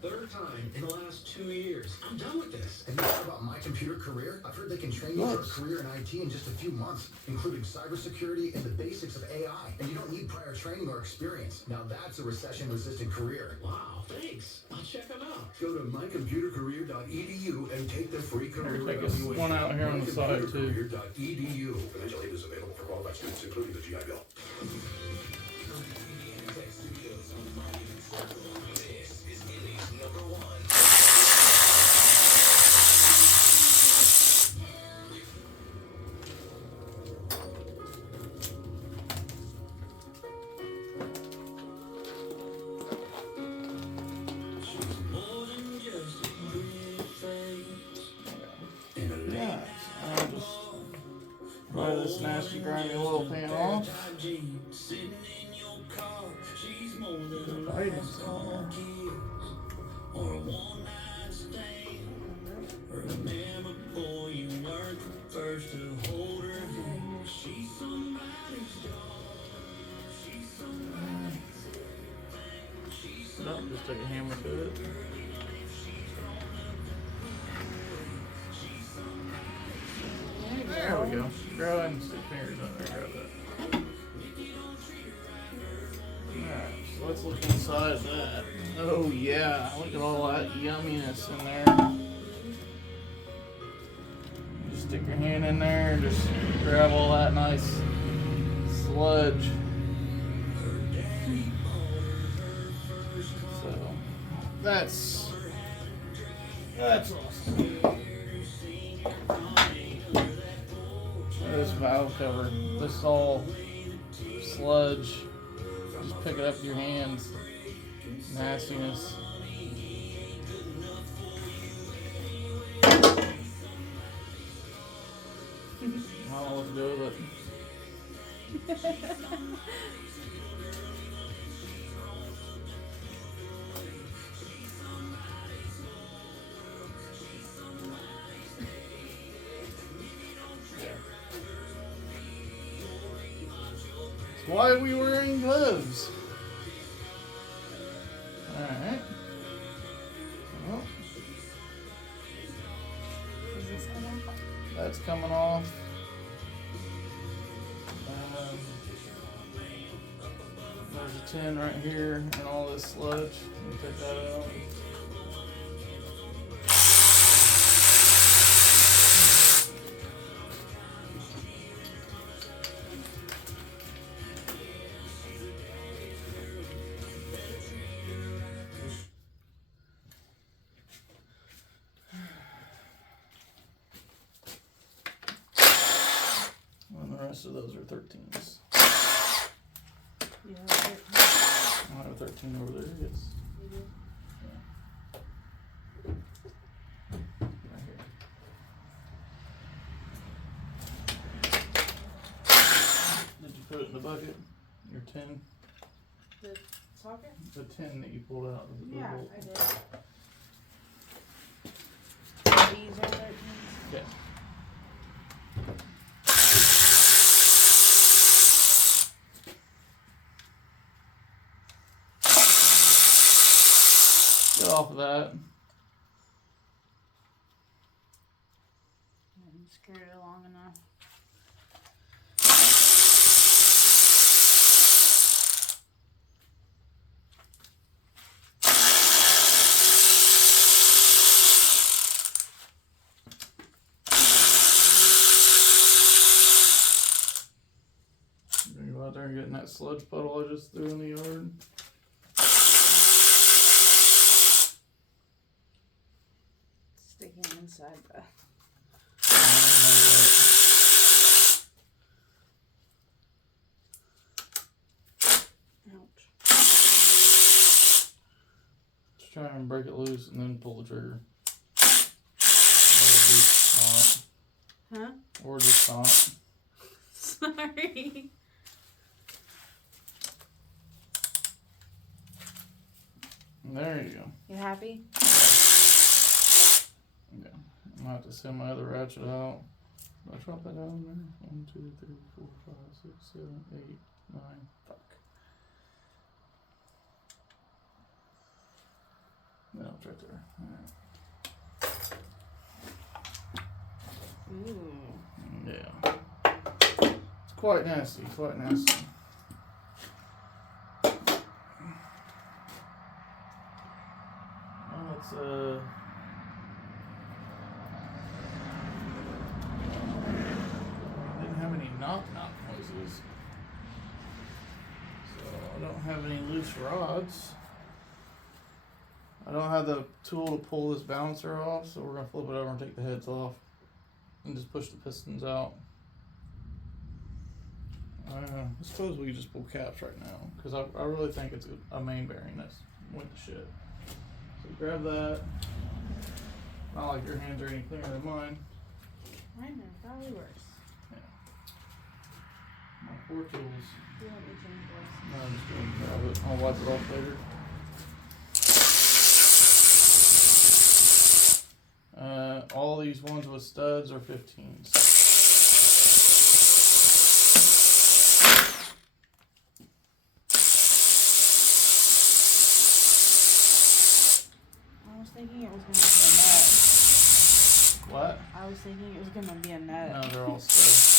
Third time in the last 2 years. I'm done with this. And you heard about My Computer Career? I've heard they can train you for a career in IT in just a few months, including cybersecurity and the basics of AI. And you don't need prior training or experience. Now that's a recession-resistant career. Wow, thanks. I'll check them out. Go to mycomputercareer.edu and take the free career Take us one out here on the side too. mycomputercareer.edu. Financial aid is available for qualified students, including the GI Bill. Yeah, I'll just dry this nasty grimy little pan off. Good items in there. Remember, boy, you weren't the first to hold her hand. She's somebody's No, just take a hammer to it. There we go. Grab it and stick fingers on there. Grab that. Alright, so let's look inside that. Oh yeah, look at all that yumminess in there. Just stick your hand in there and just grab all that nice sludge. So that's awesome. This valve cover, this is all sludge. Just pick it up with your hands. Nastiness. I don't know what to do with it. Why are we wearing gloves? Alright. Well, Is this coming off? that's coming off. There's a tin right here and all this sludge. Let me take that out. And the rest of those are 13s. Yeah, I have a 13 over there, yes. Right here. Did you put it in the bucket? Your tin? the socket? The tin that you pulled out of the Yeah, bolt. I did. These are 13s. Yeah. Get off of that. And screw it long enough. You're gonna go out there and get in that sludge puddle I just threw in the yard. Sticking inside the. Ouch. Just try and break it loose and then pull the trigger. Huh? Or just stop. Sorry. There you go. You happy? Okay. I'm gonna have to send my other ratchet out. Did I drop that down there? 1, 2, 3, 4, 5, 6, 7, 8, 9. Fuck. No, it's right there. Alright. Ooh. Yeah. It's quite nasty, quite nasty. Well, it's didn't have any knock noises. So I don't have any loose rods. I don't have the tool to pull this balancer off, so we're gonna flip it over and take the heads off and just push the pistons out. I suppose we could just pull caps right now because I really think it's a main bearing that's went to shit. So grab that. Not like your hands are any cleaner than mine. Mine are probably worse. My poor tools. You want me to change this? No, I'm just gonna grab it. I'll wipe it off later. All these ones with studs are 15s. I was thinking it was going to be a nut. What? I was thinking it was going to be a nut. No, they're all studs.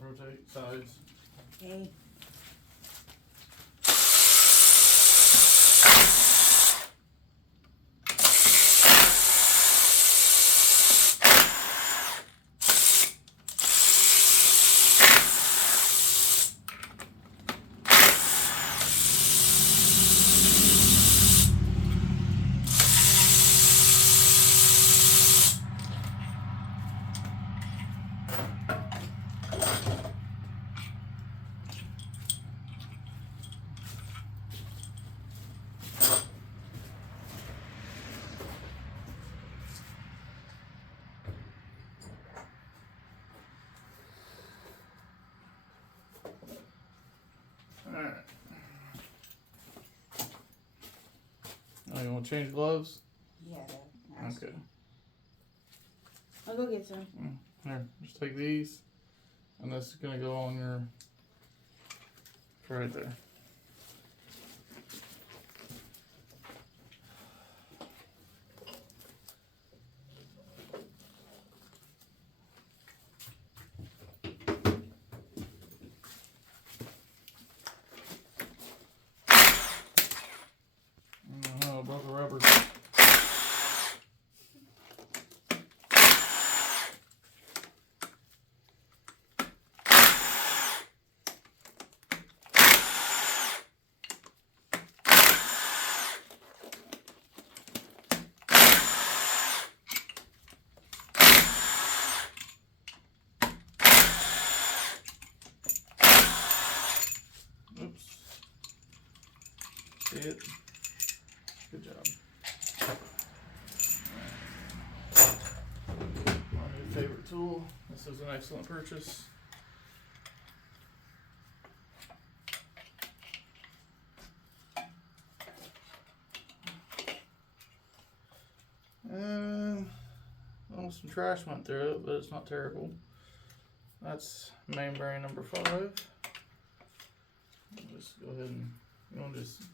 Rotate sides. Okay. Alright. Oh, you want to change gloves? Yeah. Okay. I'll go get some. Here, just take these. And this is going to go on your. Right there. Oh, about the rubber. Oops. See it? Good job. My new favorite tool. This is an excellent purchase. Well, some trash went through it, but it's not terrible. That's main bearing number 5. I'll just go ahead and you want to just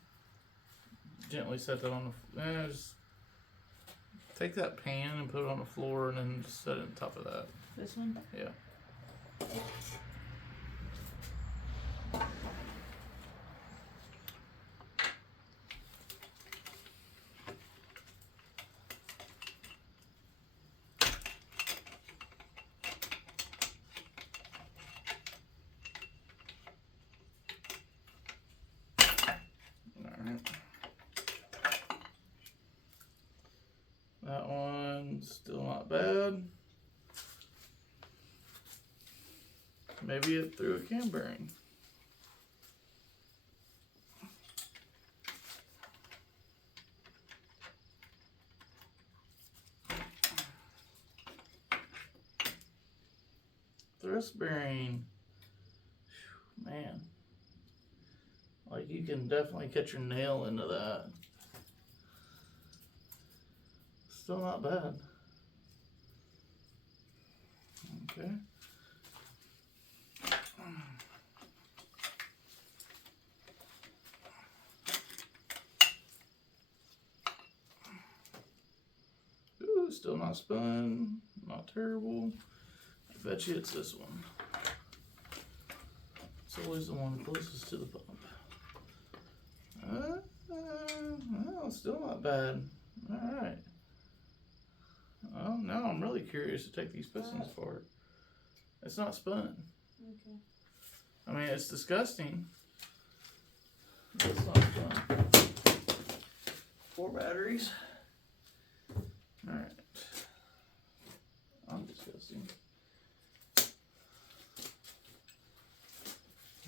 gently set that on the. Just take that pan and put it on the floor, and then just set it on top of that. This one? Yeah. That one's still not bad. Maybe it threw a cam bearing. Thrust bearing. Man. Like you can definitely catch your nail into that. Still not bad. Okay. Ooh, still not spun. Not terrible. I bet you it's this one. It's always the one closest to the pump. Well, still not bad. Alright. Well, now I'm really curious to take these pistons apart. It's not spun. Okay. I mean, it's disgusting. But it's not spun. 4 batteries. Alright. I'm disgusting.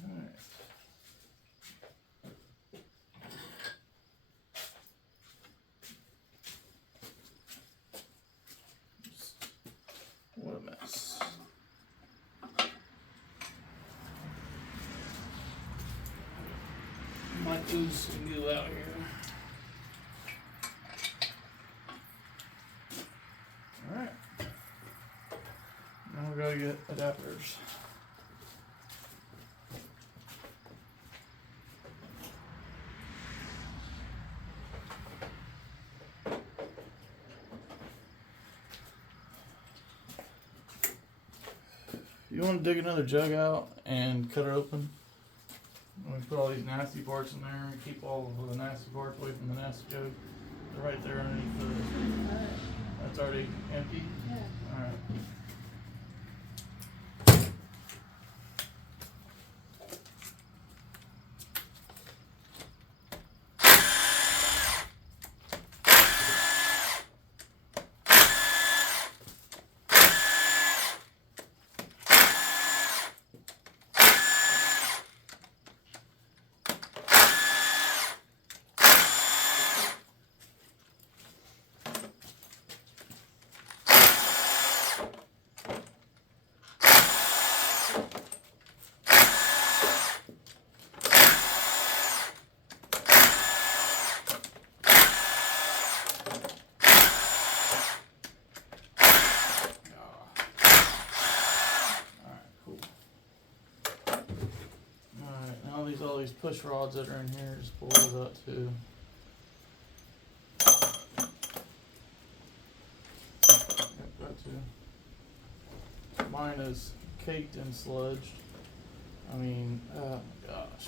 Alright. What a mess. Might lose some glue out here. Alright. Now we gotta get adapters. You want to dig another jug out and cut it open? We put all these nasty parts in there and keep all of the nasty parts away from the nasty jug. They're right there underneath the. Alright. That's already empty. Yeah. All right. All these push rods that are in here, just pull those out too. Yep, that too. Mine is caked in sludge. I mean, oh my gosh.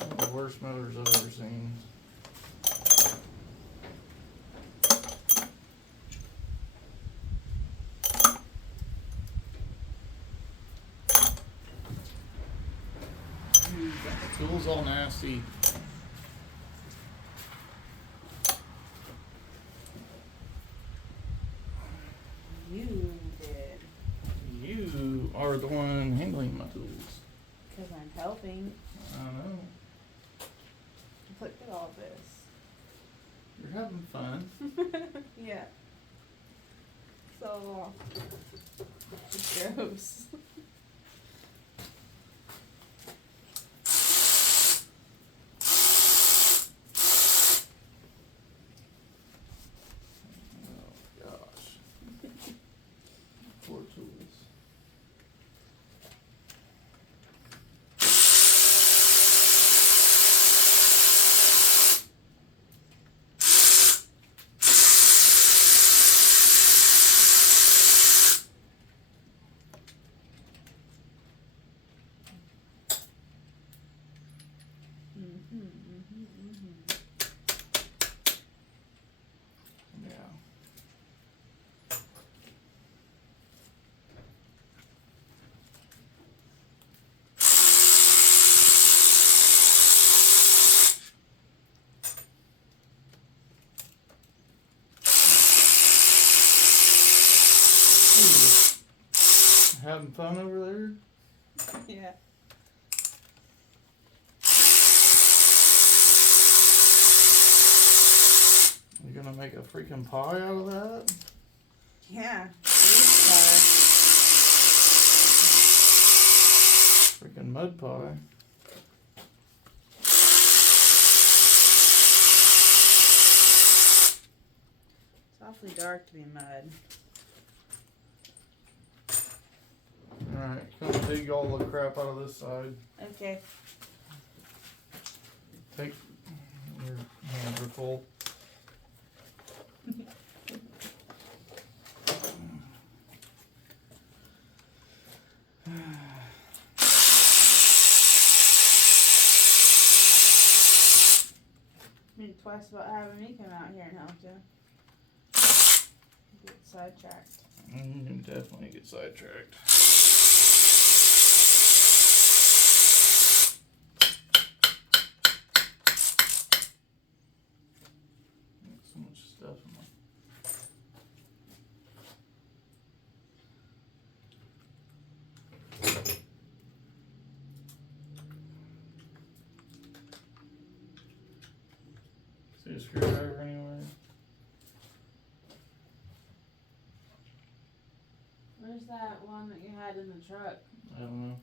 One of the worst motors I've ever seen. Tool's all nasty. You did. You are the one handling my tools. Because I'm helping. I know. Look at all this. You're having fun. Yeah. So gross. Oh gosh. Poor tools. Yeah. Hey, having fun over there? Yeah. You gonna make a freaking pie out of that? Yeah. Freaking mud pie. It's awfully dark to be mud. dig all the crap out of this side. Okay. Take your hands are full. Think twice about having me come out here and help you. Get sidetracked. You can definitely get sidetracked. So much stuff in my. See a screwdriver anywhere? Where's that one that you had in the truck? I don't know.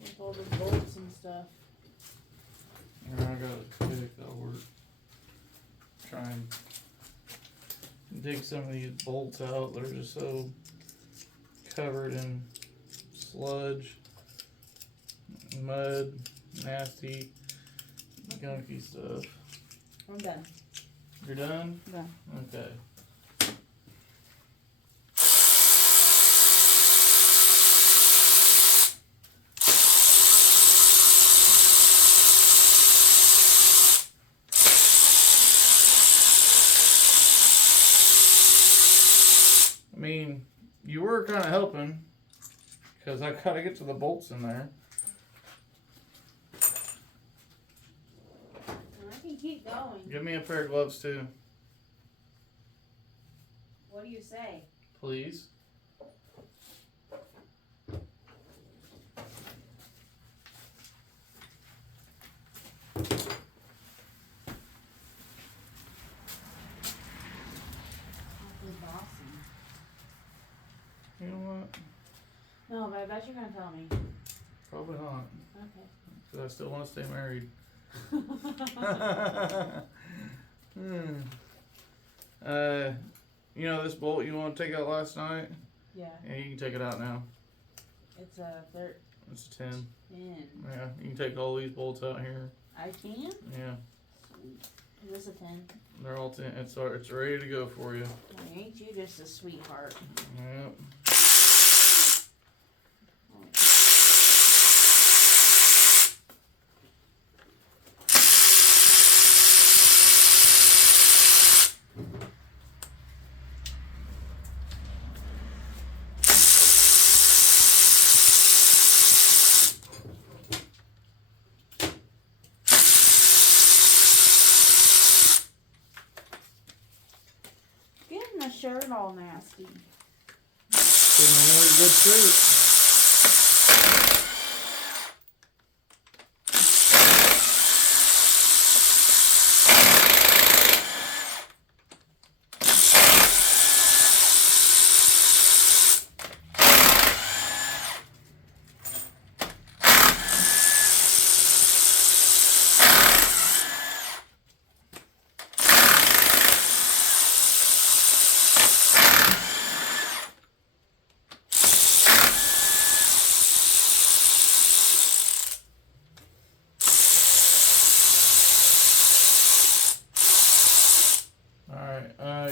With all the bolts and stuff. Yeah, I got a pick that'll work. Try and dig some of these bolts out. They're just so covered in sludge, mud, nasty, gunky stuff. I'm done. You're done? Done. Okay. I mean, you were kind of helping, because I gotta get to the bolts in there. I can keep going. Give me a pair of gloves too, What do you say? please. Awfully bossy. You know what? No, but I bet you're gonna tell me. Probably not, Okay. because I still want to stay married. You know this bolt you want to take out last night? Yeah, Yeah, you can take it out now. it's a 13. It's a 10. Yeah, you can take all these bolts out here. I can? Yeah, Sweet. Is this a 10? they're all 10. It's ready to go for you. Well, ain't you just a sweetheart? Yep. Getting the shirt all nasty. Putting in a good shirt.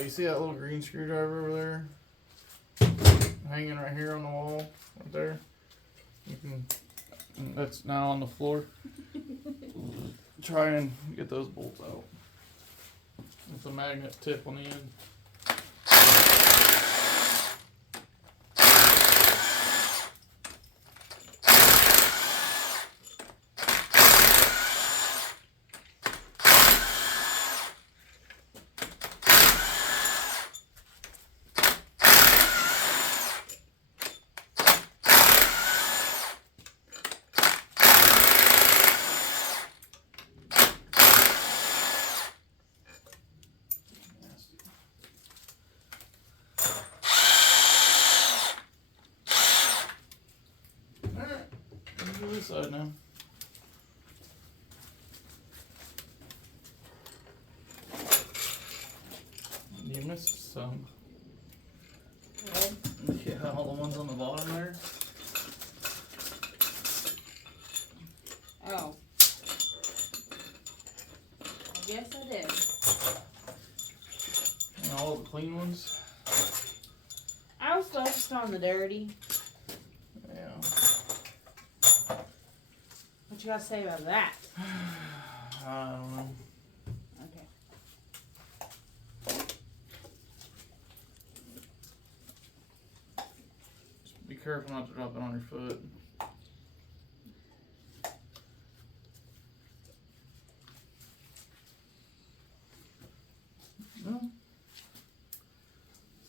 You see that little green screwdriver over there? Hanging right here on the wall, right there. You can, that's now on the floor. Try and get those bolts out. It's a magnet tip on the end. This side now. You missed some. What? all the ones on the bottom there? Oh. I guess I did. And all the clean ones? I was focused on the dirty. Yeah. What you gotta say about that? I don't know. Okay. Just be careful not to drop it on your foot. No.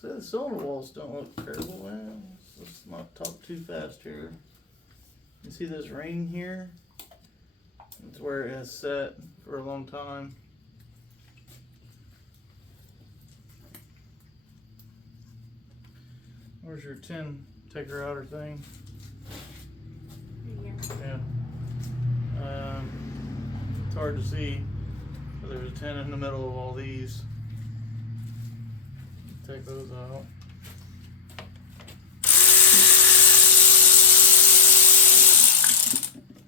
See, the cylinder walls don't look terrible, man. Let's not talk too fast here. You see this ring here? It's where it has set for a long time. Where's your 10 taker outer thing? Here. Yeah. It's hard to see, but there's a 10 in the middle of all these. Take those out.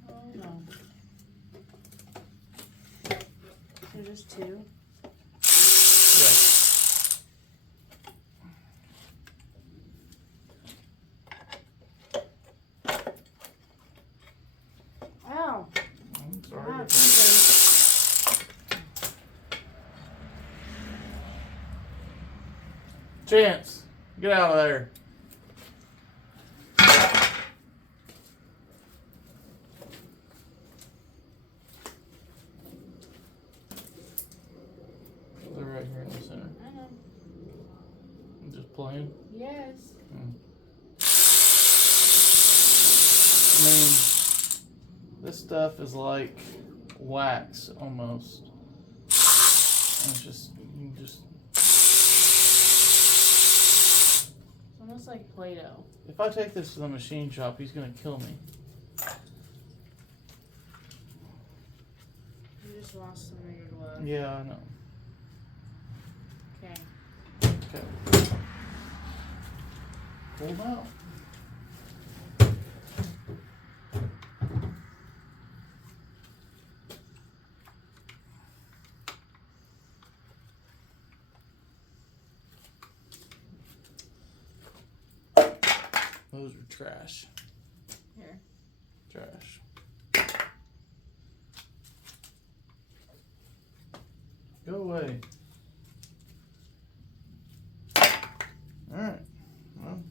Hold on. So just two. Yes. Ow. I'm sorry. Ah, but- fingers. Chance, get out of there. They're right here in the center. I know. I'm just playing. Yes. I mean, this stuff is like wax almost. And it's just, you can just. It's almost like Play-Doh. If I take this to the machine shop, he's gonna kill me. You just lost some of your glove. Yeah, I know. Okay. Okay. Pull them out. Those are trash. Here. Trash. Go away. Alright. Well,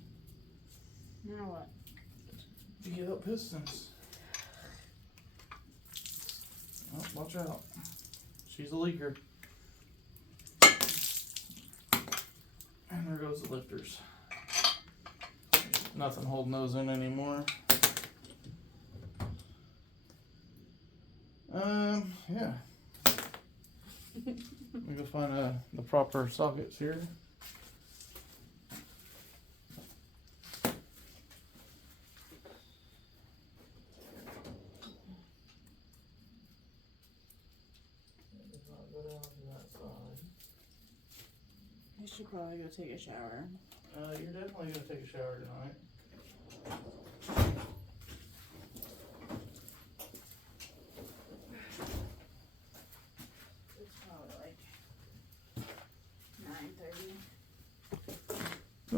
Now what? get up pistons. Oh, watch out. She's a leaker. And there goes the lifters. Nothing holding those in anymore. Yeah. Let me go find the proper sockets here. I should probably go take a shower. You're definitely gonna take a shower tonight.